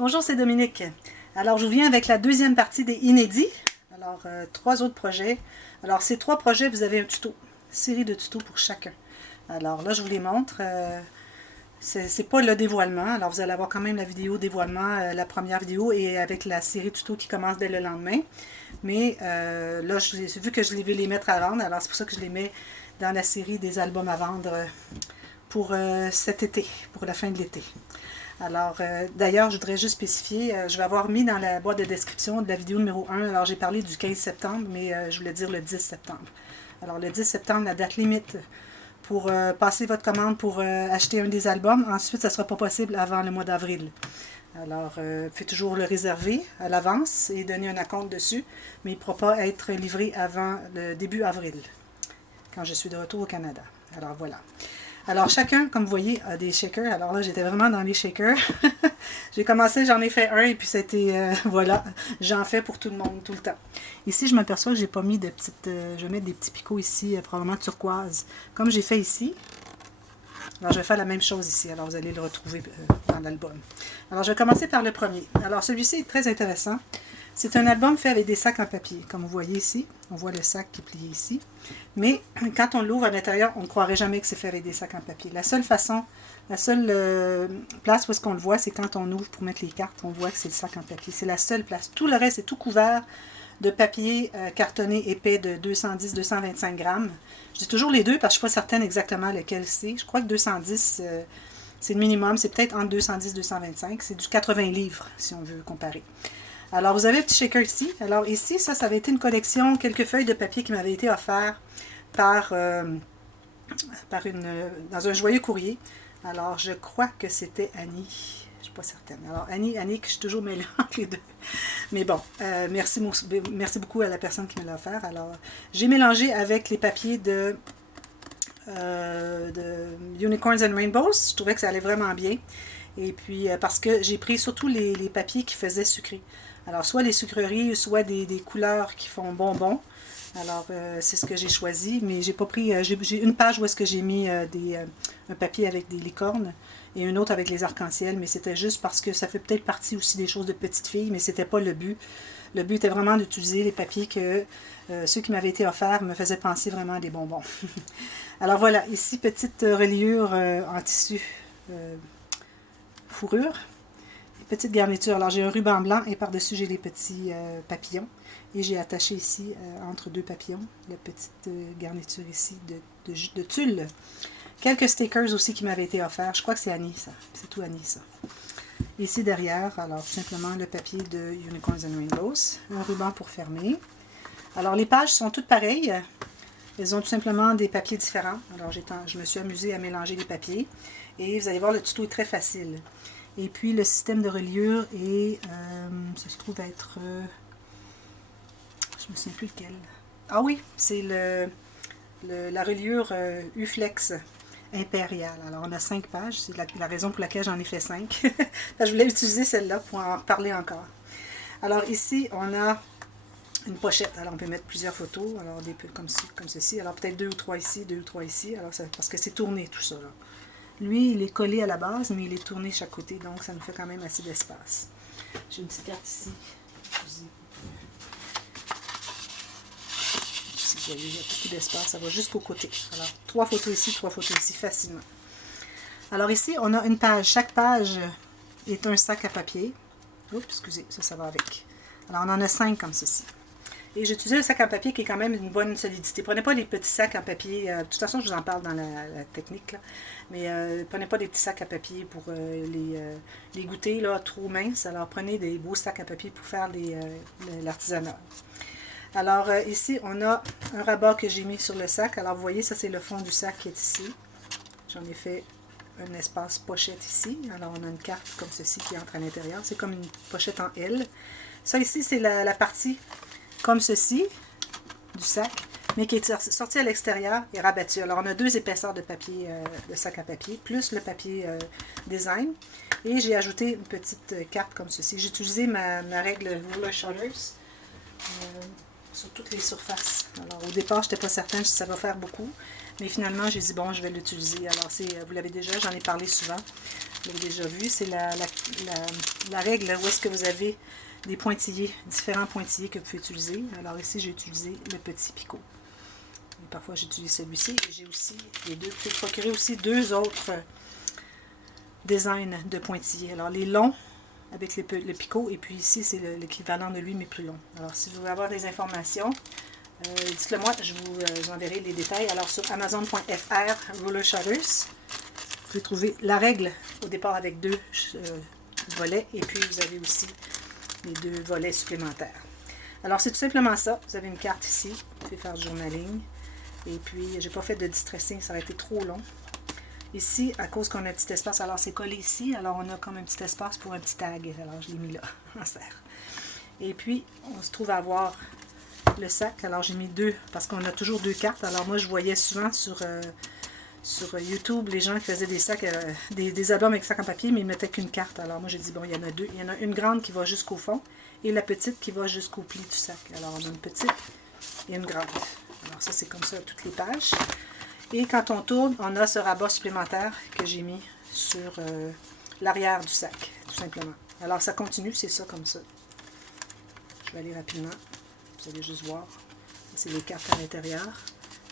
Bonjour, c'est Dominique. Alors, je vous viens avec la deuxième partie des inédits. Alors, 3 autres projets. Alors, ces 3 projets, vous avez un tuto, série de tutos pour chacun. Alors là, je vous les montre. C'est pas le dévoilement. Alors, vous allez avoir quand même la vidéo dévoilement, la première vidéo, et avec la série tuto qui commence dès le lendemain. Mais là, vu que je vais les mettre à vendre, alors c'est pour ça que je les mets dans la série des albums à vendre pour cet été, pour la fin de l'été. Alors, d'ailleurs, je voudrais juste spécifier, je vais avoir mis dans la boîte de description de la vidéo numéro 1, alors j'ai parlé du 15 septembre, mais je voulais dire le 10 septembre. Alors, le 10 septembre, la date limite pour passer votre commande pour acheter un des albums. Ensuite, ça ne sera pas possible avant le mois d'avril. Alors, vous pouvez toujours le réserver à l'avance et donner un acompte dessus, mais il ne pourra pas être livré avant le début avril, quand je suis de retour au Canada. Alors, voilà. Alors, chacun, comme vous voyez, a des shakers. Alors là, j'étais vraiment dans les shakers. J'ai commencé, j'en ai fait un, et puis c'était, voilà, j'en fais pour tout le monde, tout le temps. Ici, je m'aperçois que j'ai pas mis de petites, je vais mettre des petits picots ici, probablement turquoise, comme j'ai fait ici. Alors, je vais faire la même chose ici. Alors, vous allez le retrouver dans l'album. Alors, je vais commencer par le premier. Alors, celui-ci est très intéressant. C'est un album fait avec des sacs en papier, comme vous voyez ici. On voit le sac qui est plié ici. Mais quand on l'ouvre à l'intérieur, on ne croirait jamais que c'est fait avec des sacs en papier. La seule façon, la seule place où est-ce qu'on le voit, c'est quand on ouvre pour mettre les cartes, on voit que c'est le sac en papier. C'est la seule place. Tout le reste est tout couvert de papier cartonné épais de 210-225 grammes. Je dis toujours les deux parce que je ne suis pas certaine exactement lequel c'est. Je crois que 210, c'est le minimum. C'est peut-être entre 210 et 225. C'est du 80 livres, si on veut comparer. Alors, vous avez un petit shaker ici. Alors, ici, ça avait été une collection, quelques feuilles de papier qui m'avaient été offertes dans un joyeux courrier. Alors, je crois que c'était Annie. Je ne suis pas certaine. Alors, Annie, que je suis toujours mêlée entre les deux. Mais bon, merci beaucoup à la personne qui me l'a offert. Alors, j'ai mélangé avec les papiers de Unicorns and Rainbows. Je trouvais que ça allait vraiment bien. Et puis, parce que j'ai pris surtout les papiers qui faisaient sucré. Alors, soit les sucreries, soit des couleurs qui font bonbons. Alors, c'est ce que j'ai choisi, mais j'ai pas pris... j'ai une page où est-ce que j'ai mis un papier avec des licornes et une autre avec les arcs-en-ciel, mais c'était juste parce que ça fait peut-être partie aussi des choses de petites filles, mais c'était pas le but. Le but était vraiment d'utiliser les papiers que ceux qui m'avaient été offerts me faisaient penser vraiment à des bonbons. Alors voilà, ici, petite reliure en tissu fourrure. Petite garniture. Alors, j'ai un ruban blanc et par-dessus, j'ai les petits papillons. Et j'ai attaché ici, entre 2 papillons, la petite garniture ici de tulle. Quelques stickers aussi qui m'avaient été offerts. Je crois que c'est Annie, ça. C'est tout Annie, ça. Ici, derrière, alors, tout simplement, le papier de Unicorns and Rainbows. Un ruban pour fermer. Alors, les pages sont toutes pareilles. Elles ont tout simplement des papiers différents. Alors, je me suis amusée à mélanger les papiers. Et vous allez voir, le tuto est très facile. Et puis, le système de reliure ça se trouve être... je ne me souviens plus lequel. Ah oui, c'est la reliure Uflex impériale. Alors, on a 5 pages. C'est la raison pour laquelle j'en ai fait 5. Je voulais utiliser celle-là pour en parler encore. Alors, ici, on a une pochette. Alors, on peut mettre plusieurs photos. Alors, des peu comme ceci. Alors, peut-être 2 ou 3 ici, 2 ou 3 ici. Alors, parce que c'est tourné, tout ça, là. Lui, il est collé à la base, mais il est tourné de chaque côté, donc ça nous fait quand même assez d'espace. J'ai une petite carte ici. Il y a beaucoup d'espace, ça va jusqu'au côté. Alors, 3 photos ici, 3 photos ici, facilement. Alors ici, on a une page. Chaque page est un sac à papier. Oups, excusez, ça va avec. Alors, on en a 5 comme ceci. Et j'ai utilisé un sac en papier qui est quand même une bonne solidité. Prenez pas les petits sacs en papier. De toute façon, je vous en parle dans la technique. Là. Mais prenez pas des petits sacs à papier pour les goûter là, trop minces. Alors, prenez des beaux sacs à papier pour faire l'artisanat. Alors, ici, on a un rabat que j'ai mis sur le sac. Alors, vous voyez, ça, c'est le fond du sac qui est ici. J'en ai fait un espace pochette ici. Alors, on a une carte comme ceci qui entre à l'intérieur. C'est comme une pochette en L. Ça, ici, c'est la partie... comme ceci, du sac, mais qui est sorti à l'extérieur et rabattu. Alors, on a 2 épaisseurs de papier, de sac à papier, plus le papier design. Et j'ai ajouté une petite carte comme ceci. J'ai utilisé ma règle Ruler Shutters sur toutes les surfaces. Alors, au départ, je n'étais pas certaine si ça va faire beaucoup, mais finalement, j'ai dit, bon, je vais l'utiliser. Alors, vous l'avez déjà, j'en ai parlé souvent. vous l'avez déjà vu, c'est la règle où est-ce que vous avez des pointillés, différents pointillés que vous pouvez utiliser. Alors ici, j'ai utilisé le petit picot. Et parfois, j'utilise celui-ci. Et j'ai aussi les deux. Vous pouvez procurer aussi deux autres designs de pointillés. Alors les longs avec le picot, et puis ici, c'est l'équivalent de lui, mais plus long. Alors, si vous voulez avoir des informations, dites-le moi, je vous enverrai les détails. Alors, sur Amazon.fr, Roller Shutters, vous pouvez trouver la règle au départ avec deux volets, et puis vous avez aussi les deux volets supplémentaires. Alors, c'est tout simplement ça. Vous avez une carte ici, vous pouvez faire du journaling, et puis, j'ai pas fait de distressing, ça aurait été trop long. Ici, à cause qu'on a un petit espace, alors c'est collé ici, alors on a comme un petit espace pour un petit tag, alors je l'ai mis là, en serre. Et puis, on se trouve à avoir le sac, alors j'ai mis deux, parce qu'on a toujours deux cartes, alors moi je voyais souvent sur YouTube les gens qui faisaient des sacs, des albums avec sacs en papier, mais ils mettaient qu'une carte, alors moi j'ai dit bon, il y en a deux, il y en a une grande qui va jusqu'au fond, et la petite qui va jusqu'au pli du sac, alors on a une petite et une grande, alors ça c'est comme ça toutes les pages. Et quand on tourne, on a ce rabat supplémentaire que j'ai mis sur l'arrière du sac, tout simplement. Alors, ça continue, c'est ça comme ça. Je vais aller rapidement. Vous allez juste voir. C'est les cartes à l'intérieur.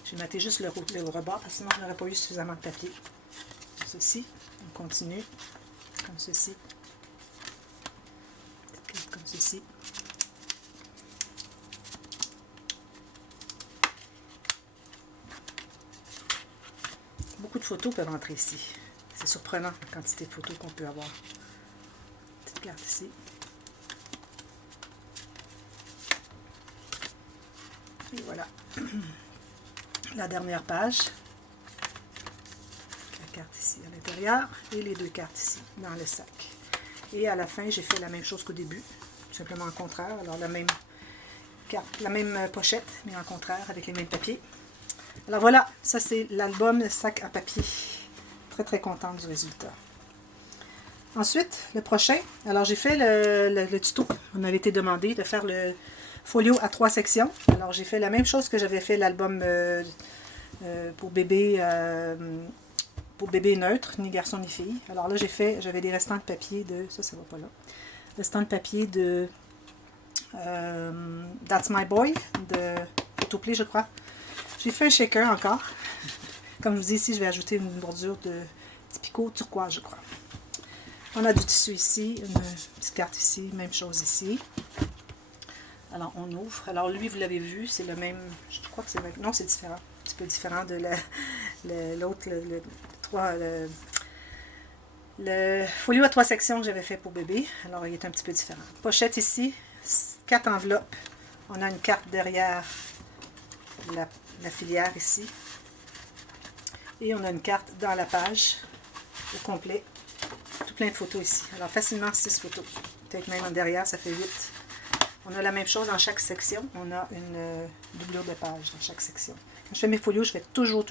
J'ai maté juste le rebord, parce que sinon, je n'aurais pas eu suffisamment de papier. Comme ceci. On continue. Comme ceci. Comme ceci. Beaucoup de photos peuvent entrer ici. C'est surprenant la quantité de photos qu'on peut avoir. Petite carte ici. Et voilà. La dernière page. La carte ici à l'intérieur. Et les deux cartes ici, dans le sac. Et à la fin, j'ai fait la même chose qu'au début. Tout simplement en contraire. Alors la même carte, la même pochette, mais en contraire, avec les mêmes papiers. Alors voilà, ça c'est l'album sac à papier. Très très contente du résultat. Ensuite, le prochain, alors j'ai fait le tuto. On avait été demandé de faire le folio à 3 sections. Alors j'ai fait la même chose que j'avais fait l'album pour bébé neutre, ni garçon ni fille. Alors là j'avais des restants de papier de, ça va pas là, restants de papier de That's My Boy, de Photoplay je crois. J'ai fait un shaker encore. Comme je vous dis ici, je vais ajouter une bordure de petit picot turquoise, je crois. On a du tissu ici, une petite carte ici, même chose ici. Alors, on ouvre. Alors, lui, vous l'avez vu, c'est le même... Je crois que c'est le même... Non, c'est différent. Un petit peu différent de l'autre, le folio à 3 sections que j'avais fait pour bébé. Alors, il est un petit peu différent. Pochette ici, 4 enveloppes. On a une carte derrière la filière ici. Et on a une carte dans la page au complet. Tout plein de photos ici. Alors facilement 6 photos. Peut-être même en derrière, ça fait 8. On a la même chose dans chaque section. On a une doublure de page dans chaque section. Quand je fais mes folios, je fais toujours,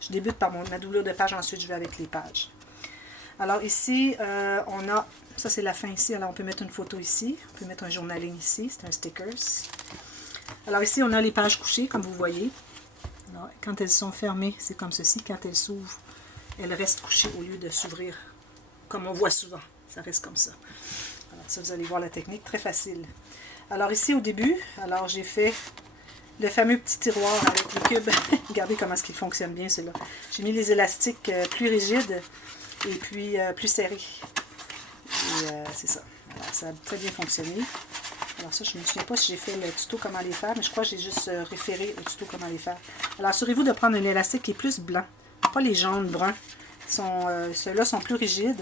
je débute par ma doublure de page, ensuite je vais avec les pages. Alors ici, on a, ça c'est la fin ici, alors on peut mettre une photo ici. On peut mettre un journaling ici, c'est un stickers. Alors ici, on a les pages couchées, comme vous voyez. Alors, quand elles sont fermées, c'est comme ceci. Quand elles s'ouvrent, elles restent couchées au lieu de s'ouvrir comme on voit souvent. Ça reste comme ça. Alors ça, vous allez voir la technique, très facile. Alors ici, au début, alors j'ai fait le fameux petit tiroir avec le cube. Regardez comment est-ce qu'il fonctionne bien, celui-là. J'ai mis les élastiques plus rigides et puis plus serrés. Et c'est ça. Alors, ça a très bien fonctionné. Alors ça, je ne me souviens pas si j'ai fait le tuto comment les faire, mais je crois que j'ai juste référé au tuto comment les faire. Alors assurez-vous de prendre un élastique qui est plus blanc, pas les jaunes bruns. Ceux-là sont plus rigides.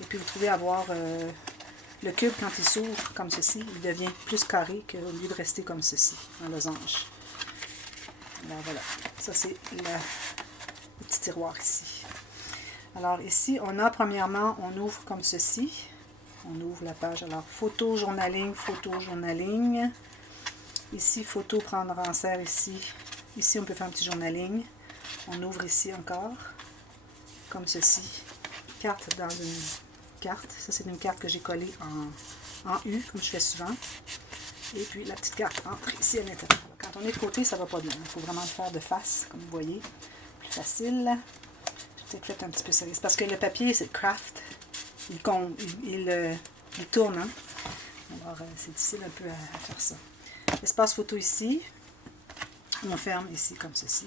Et puis vous pouvez avoir le cube quand il s'ouvre comme ceci, il devient plus carré qu'au lieu de rester comme ceci, en losange. Alors voilà, ça c'est le petit tiroir ici. Alors ici, on a premièrement, on ouvre comme ceci. On ouvre la page, alors photo, journaling, photo, journaling. Ici, photo, prendre en serre ici. Ici, on peut faire un petit journaling. On ouvre ici encore, comme ceci. Carte dans une carte. Ça, c'est une carte que j'ai collée en U, comme je fais souvent. Et puis, la petite carte entre ici à l'intérieur. Quand on est de côté, ça ne va pas bien. Il faut vraiment le faire de face, comme vous voyez. Plus facile. J'ai peut-être fait un petit peu serré. C'est parce que le papier, c'est craft. il tourne. Hein? Alors, c'est difficile un peu à faire ça. Espace photo ici. On ferme ici comme ceci.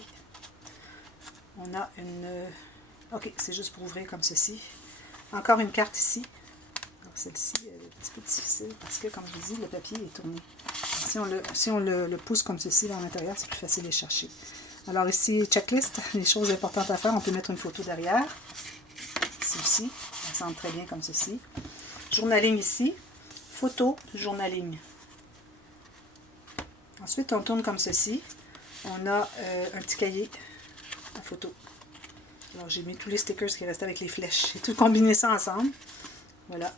On a une... OK, c'est juste pour ouvrir comme ceci. Encore une carte ici. Alors celle-ci, elle est un petit peu difficile parce que, comme je vous dis, le papier est tourné. Si on le pousse comme ceci dans l'intérieur, c'est plus facile de les chercher. Alors ici, checklist, les choses importantes à faire. On peut mettre une photo derrière. Ici aussi, ça semble très bien comme ceci. Journaling ici. Photo, journaling. Ensuite, on tourne comme ceci. On a un petit cahier à photo. Alors, j'ai mis tous les stickers qui restaient avec les flèches. J'ai tout combiné ça ensemble. Voilà.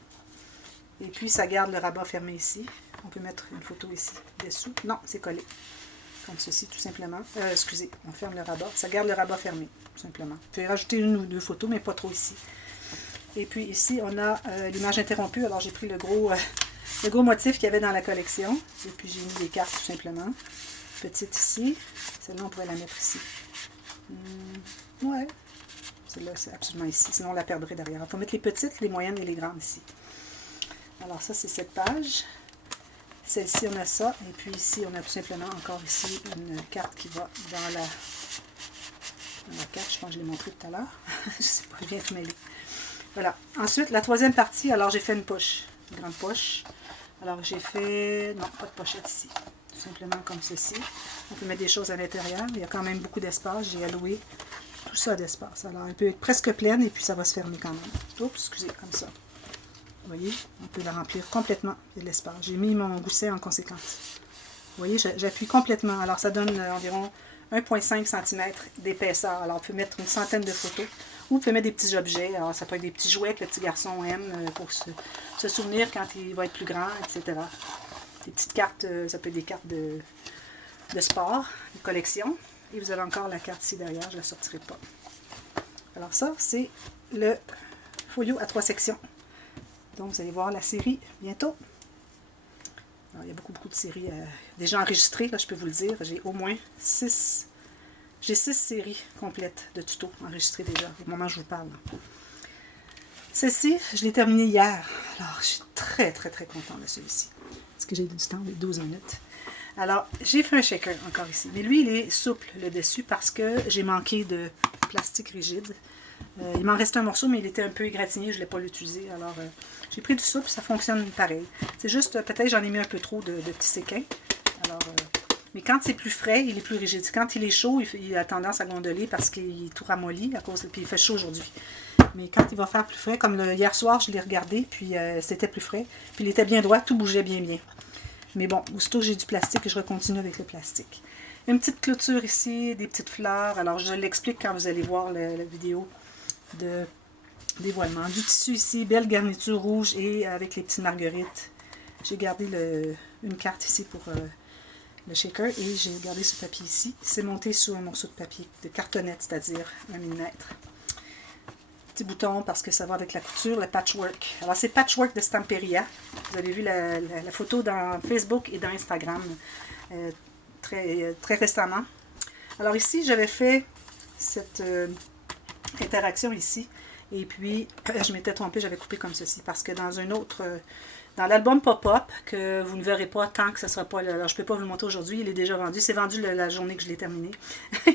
Et puis, ça garde le rabat fermé ici. On peut mettre une photo ici, dessous. Non, c'est collé. Comme ceci, tout simplement. Excusez, on ferme le rabat. Ça garde le rabat fermé, tout simplement. Vous pouvez rajouter une ou deux photos, mais pas trop ici. Et puis, ici, on a l'image interrompue. Alors, j'ai pris le gros motif qu'il y avait dans la collection. Et puis, j'ai mis des cartes, tout simplement. Petite ici. Celle-là, on pourrait la mettre ici. Ouais. Celle-là, c'est absolument ici. Sinon, on la perdrait derrière. Il faut mettre les petites, les moyennes et les grandes ici. Alors, ça, c'est cette page. Celle-ci, on a ça. Et puis ici, on a tout simplement encore ici une carte qui va dans la carte. Je pense que je l'ai montré tout à l'heure. Je ne sais pas, je viens de mêler. Voilà. Ensuite, la troisième partie, alors j'ai fait une poche. Une grande poche. Alors, j'ai fait... Non, pas de pochette ici. Tout simplement comme ceci. On peut mettre des choses à l'intérieur. Il y a quand même beaucoup d'espace. J'ai alloué tout ça d'espace. Alors, elle peut être presque pleine et puis ça va se fermer quand même. Oups, excusez, comme ça. Vous voyez, on peut la remplir complètement de l'espace. J'ai mis mon gousset en conséquence. Vous voyez, j'appuie complètement. Alors, ça donne environ 1,5 cm d'épaisseur. Alors, on peut mettre une centaine de photos. Ou on peut mettre des petits objets. Alors, ça peut être des petits jouets que le petit garçon aime pour se souvenir quand il va être plus grand, etc. Des petites cartes, ça peut être des cartes de sport, de collection. Et vous avez encore la carte ici derrière, je ne la sortirai pas. Alors ça, c'est le folio à 3 sections. Donc, vous allez voir la série bientôt. Alors, il y a beaucoup de séries déjà enregistrées, là, je peux vous le dire. J'ai au moins 6 séries complètes de tutos enregistrées déjà, au moment où je vous parle. Celle-ci, je l'ai terminée hier. Alors, je suis très contente de celui-ci. Parce que j'ai eu du temps, 12 minutes. Alors, j'ai fait un shaker encore ici. Mais lui, il est souple, le dessus, parce que j'ai manqué de plastique rigide. Il m'en restait un morceau, mais il était un peu égratigné, je ne l'ai pas l'utilisé. Alors, j'ai pris du souple, ça fonctionne pareil. C'est juste, peut-être j'en ai mis un peu trop de petits séquins. Alors, mais quand c'est plus frais, il est plus rigide. Quand il est chaud, il a tendance à gondoler parce qu'il est tout ramolli, puis il fait chaud aujourd'hui. Mais quand il va faire plus frais, comme hier soir, je l'ai regardé, puis c'était plus frais. Puis il était bien droit, tout bougeait bien. Mais bon, aussitôt j'ai du plastique, je recontinue avec le plastique. Une petite clôture ici, des petites fleurs. Alors, je l'explique quand vous allez voir la vidéo de dévoilement. Du tissu ici, belle garniture rouge et avec les petites marguerites. J'ai gardé une carte ici pour le shaker et j'ai gardé ce papier ici. C'est monté sur un morceau de papier de cartonnette, c'est-à-dire 1 mm. Petit bouton parce que ça va avec la couture, le patchwork. Alors, c'est patchwork de Stamperia. Vous avez vu la photo dans Facebook et dans Instagram très récemment. Alors ici, j'avais fait cette interaction ici. Et puis, je m'étais trompée, j'avais coupé comme ceci. Parce que dans un autre... dans l'album Pop-Up, que vous ne verrez pas tant que ce ne sera pas... Alors, je ne peux pas vous le montrer aujourd'hui, il est déjà vendu. C'est vendu la journée que je l'ai terminé.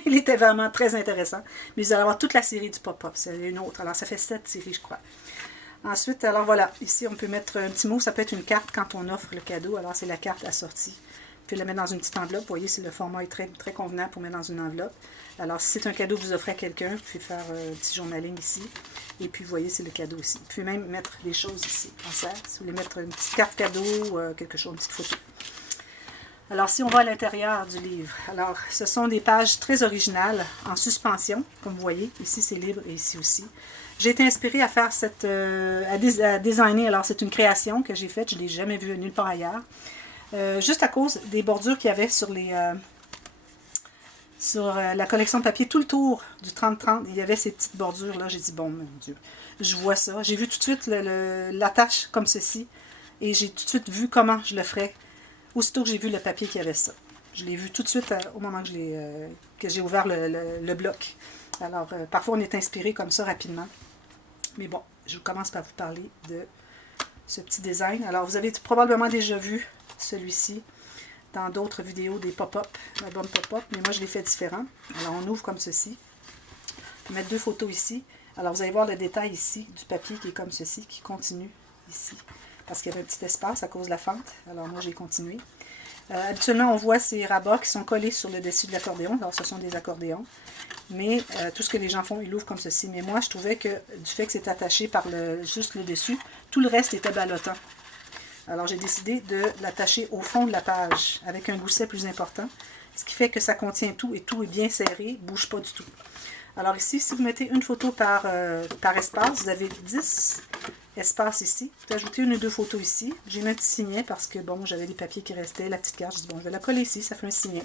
Il était vraiment très intéressant. Mais vous allez avoir toute la série du Pop-Up. C'est une autre. Alors, ça fait 7 séries, je crois. Ensuite, alors voilà. Ici, on peut mettre un petit mot. Ça peut être une carte quand on offre le cadeau. Alors, c'est la carte assortie. Vous pouvez la mettre dans une petite enveloppe. Vous voyez, le format est très convenant pour mettre dans une enveloppe. Alors, si c'est un cadeau que vous offrez à quelqu'un, vous pouvez faire un petit journaling ici. Et puis, vous voyez, c'est le cadeau ici. Vous pouvez même mettre des choses ici. En serre. Si vous voulez mettre une petite carte cadeau, quelque chose, une petite photo. Alors, si on va à l'intérieur du livre, alors, ce sont des pages très originales, en suspension, comme vous voyez. Ici, c'est libre et ici aussi. J'ai été inspirée à faire à designer. Alors, c'est une création que j'ai faite. Je ne l'ai jamais vue nulle part ailleurs. Juste à cause des bordures qu'il y avait sur la collection de papier, tout le tour du 30-30, il y avait ces petites bordures-là. J'ai dit, bon, mon Dieu, je vois ça. J'ai vu tout de suite l'attache comme ceci, et j'ai tout de suite vu comment je le ferais, aussitôt que j'ai vu le papier qui avait ça. Je l'ai vu tout de suite au moment que j'ai ouvert le bloc. Alors, parfois, on est inspiré comme ça rapidement. Mais bon, je commence par vous parler de ce petit design. Alors, vous avez probablement déjà vu celui-ci dans d'autres vidéos des pop-up, l'album pop-up, mais moi je l'ai fait différent. Alors, on ouvre comme ceci. Je vais mettre 2 photos ici. Alors, vous allez voir le détail ici du papier qui est comme ceci, qui continue ici. Parce qu'il y avait un petit espace à cause de la fente. Alors, moi, j'ai continué. Habituellement, on voit ces rabats qui sont collés sur le dessus de l'accordéon. Alors, ce sont des accordéons. Mais tout ce que les gens font, ils l'ouvrent comme ceci. Mais moi, je trouvais que du fait que c'est attaché par juste le dessus, tout le reste était ballottant. Alors, j'ai décidé de l'attacher au fond de la page avec un gousset plus important. Ce qui fait que ça contient tout et tout est bien serré, ne bouge pas du tout. Alors ici, si vous mettez une photo par espace, vous avez 10 espaces ici. Vous ajoutez 1 ou 2 photos ici. J'ai mis un petit signet parce que, bon, j'avais des papiers qui restaient, la petite carte. Je dis, bon, je vais la coller ici, ça fait un signet.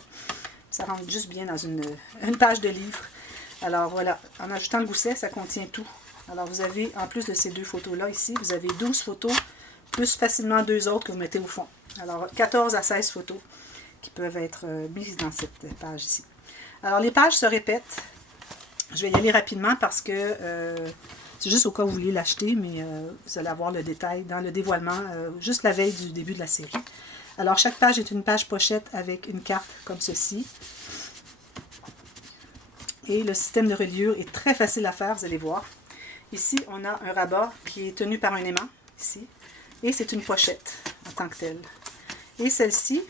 Ça rentre juste bien dans une page de livre. Alors voilà, en ajoutant le gousset, ça contient tout. Alors vous avez, en plus de ces 2 photos-là ici, vous avez 12 photos, plus facilement 2 autres que vous mettez au fond. Alors 14 à 16 photos qui peuvent être mises dans cette page ici. Alors les pages se répètent. Je vais y aller rapidement parce que c'est juste au cas où vous voulez l'acheter, mais vous allez avoir le détail dans le dévoilement, juste la veille du début de la série. Alors, chaque page est une page pochette avec une carte comme ceci. Et le système de reliure est très facile à faire, vous allez voir. Ici, on a un rabat qui est tenu par un aimant, ici. Et c'est une pochette en tant que telle. Et celle-ci,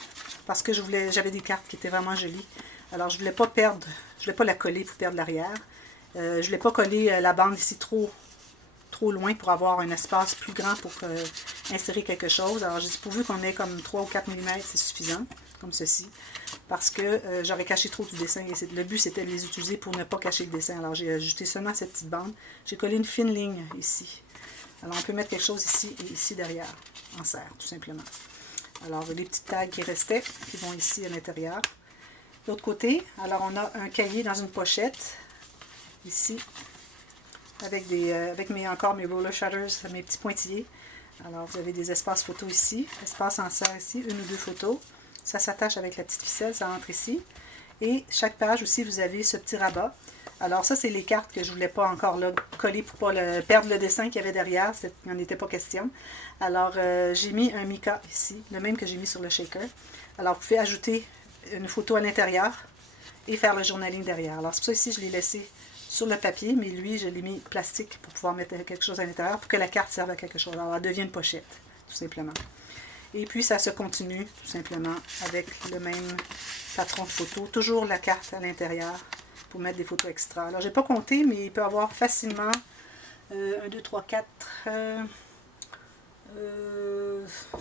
parce que j'avais des cartes qui étaient vraiment jolies, alors je ne voulais pas perdre, je voulais pas la coller pour perdre l'arrière. Je ne voulais pas coller la bande ici trop loin pour avoir un espace plus grand pour insérer quelque chose. Alors j'ai dit pourvu qu'on ait comme 3 ou 4 mm, c'est suffisant, comme ceci, parce que j'aurais caché trop du dessin. Et le but c'était de les utiliser pour ne pas cacher le dessin. Alors j'ai ajouté seulement cette petite bande. J'ai collé une fine ligne ici. Alors on peut mettre quelque chose ici et ici derrière, en serre tout simplement. Alors les petites tags qui restaient, qui vont ici à l'intérieur. De l'autre côté, alors on a un cahier dans une pochette, ici, avec encore mes roller shutters, mes petits pointillés. Alors vous avez des espaces photos ici, espace en serre ici, 1 ou 2 photos. Ça s'attache avec la petite ficelle, ça entre ici. Et chaque page aussi, vous avez ce petit rabat. Alors ça, c'est les cartes que je ne voulais pas encore là, coller pour ne pas perdre le dessin qu'il y avait derrière. Il n'en était pas question. Alors j'ai mis un mica ici, le même que j'ai mis sur le shaker. Alors vous pouvez ajouter une photo à l'intérieur et faire le journaling derrière. Alors c'est pour ça ici, je l'ai laissé sur le papier, mais lui, je l'ai mis plastique pour pouvoir mettre quelque chose à l'intérieur pour que la carte serve à quelque chose. Alors elle devient une pochette, tout simplement. Et puis ça se continue, tout simplement, avec le même patron de photo. Toujours la carte à l'intérieur pour mettre des photos extra. Alors, je n'ai pas compté, mais il peut y avoir facilement 1, 2, 3, 4,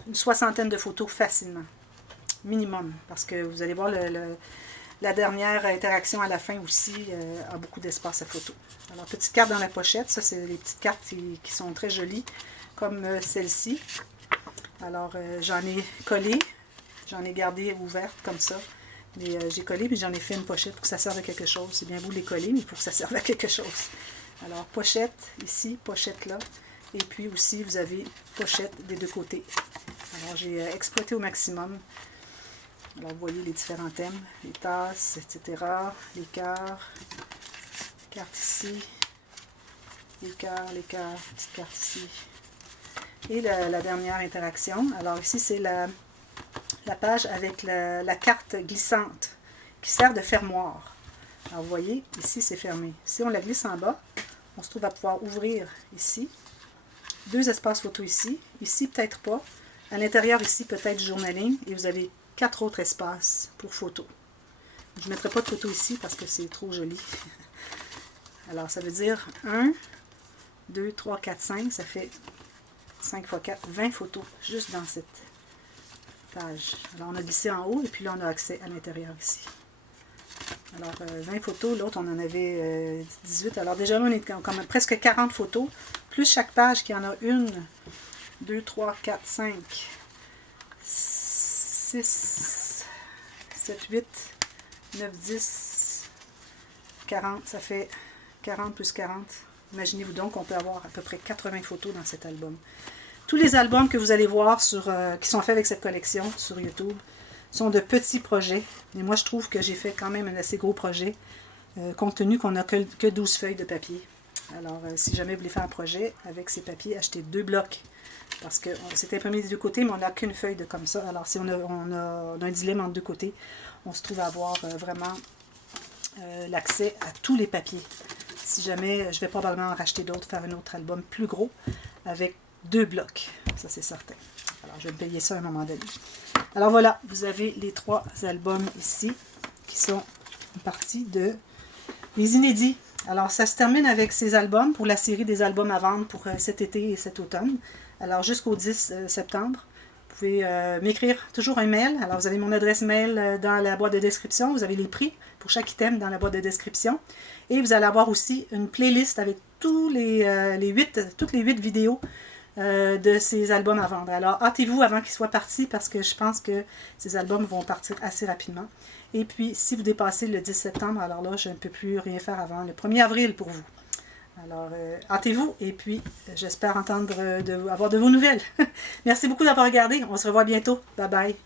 une soixantaine de photos facilement. Minimum. Parce que vous allez voir, la dernière interaction à la fin aussi a beaucoup d'espace à photo. Alors, petite carte dans la pochette. Ça, c'est les petites cartes qui sont très jolies, comme celle-ci. Alors, j'en ai collé. J'en ai gardé ouverte comme ça. Mais j'ai collé, puis j'en ai fait une pochette pour que ça serve à quelque chose. C'est bien beau les coller, mais il faut que ça serve à quelque chose. Alors, pochette ici, pochette là. Et puis aussi, vous avez pochette des 2 côtés. Alors, j'ai exploité au maximum. Alors, vous voyez les différents thèmes. Les tasses, etc. Les cœurs. Carte ici. Les cœurs, petite carte ici. Et la dernière interaction. Alors, ici, c'est la page avec la carte glissante qui sert de fermoir. Alors vous voyez, ici c'est fermé. Si on la glisse en bas, on se trouve à pouvoir ouvrir ici. 2 espaces photo ici. Ici peut-être pas. À l'intérieur ici peut-être journaling. Et vous avez 4 autres espaces pour photo. Je ne mettrai pas de photo ici parce que c'est trop joli. Alors ça veut dire 1, 2, 3, 4, 5. Ça fait 5 x 4, 20 photos juste dans cette page. Alors, on a glissé en haut et puis là, on a accès à l'intérieur ici. Alors, 20 photos. L'autre, on en avait 18. Alors, déjà là, on est quand même presque 40 photos. Plus chaque page qui en a 1, 2, 3, 4, 5, 6, 7, 8, 9, 10, 40. Ça fait 40 plus 40. Imaginez-vous donc qu'on peut avoir à peu près 80 photos dans cet album. Tous les albums que vous allez voir qui sont faits avec cette collection sur YouTube sont de petits projets. Mais moi, je trouve que j'ai fait quand même un assez gros projet, compte tenu qu'on n'a que 12 feuilles de papier. Alors, si jamais vous voulez faire un projet avec ces papiers, achetez 2 blocs. Parce que c'est imprimé des deux côtés, mais on n'a qu'une feuille de comme ça. Alors, si on a un dilemme entre deux côtés, on se trouve à avoir vraiment l'accès à tous les papiers. Si jamais, je vais probablement en racheter d'autres, faire un autre album plus gros avec 2 blocs. Ça, c'est certain. Alors, je vais me payer ça à un moment donné. Alors voilà, vous avez les 3 albums ici qui sont une partie de les inédits. Alors, ça se termine avec ces albums pour la série des albums à vendre pour cet été et cet automne. Alors, jusqu'au 10 septembre, vous pouvez m'écrire toujours un mail. Alors, vous avez mon adresse mail dans la boîte de description. Vous avez les prix pour chaque item dans la boîte de description. Et vous allez avoir aussi une playlist avec toutes les 8 vidéos de ces albums à vendre. Alors, hâtez-vous avant qu'ils soient partis parce que je pense que ces albums vont partir assez rapidement. Et puis, si vous dépassez le 10 septembre, alors là, je ne peux plus rien faire avant le 1er avril pour vous. Alors, hâtez-vous et puis j'espère avoir de vos nouvelles. Merci beaucoup d'avoir regardé. On se revoit bientôt. Bye bye.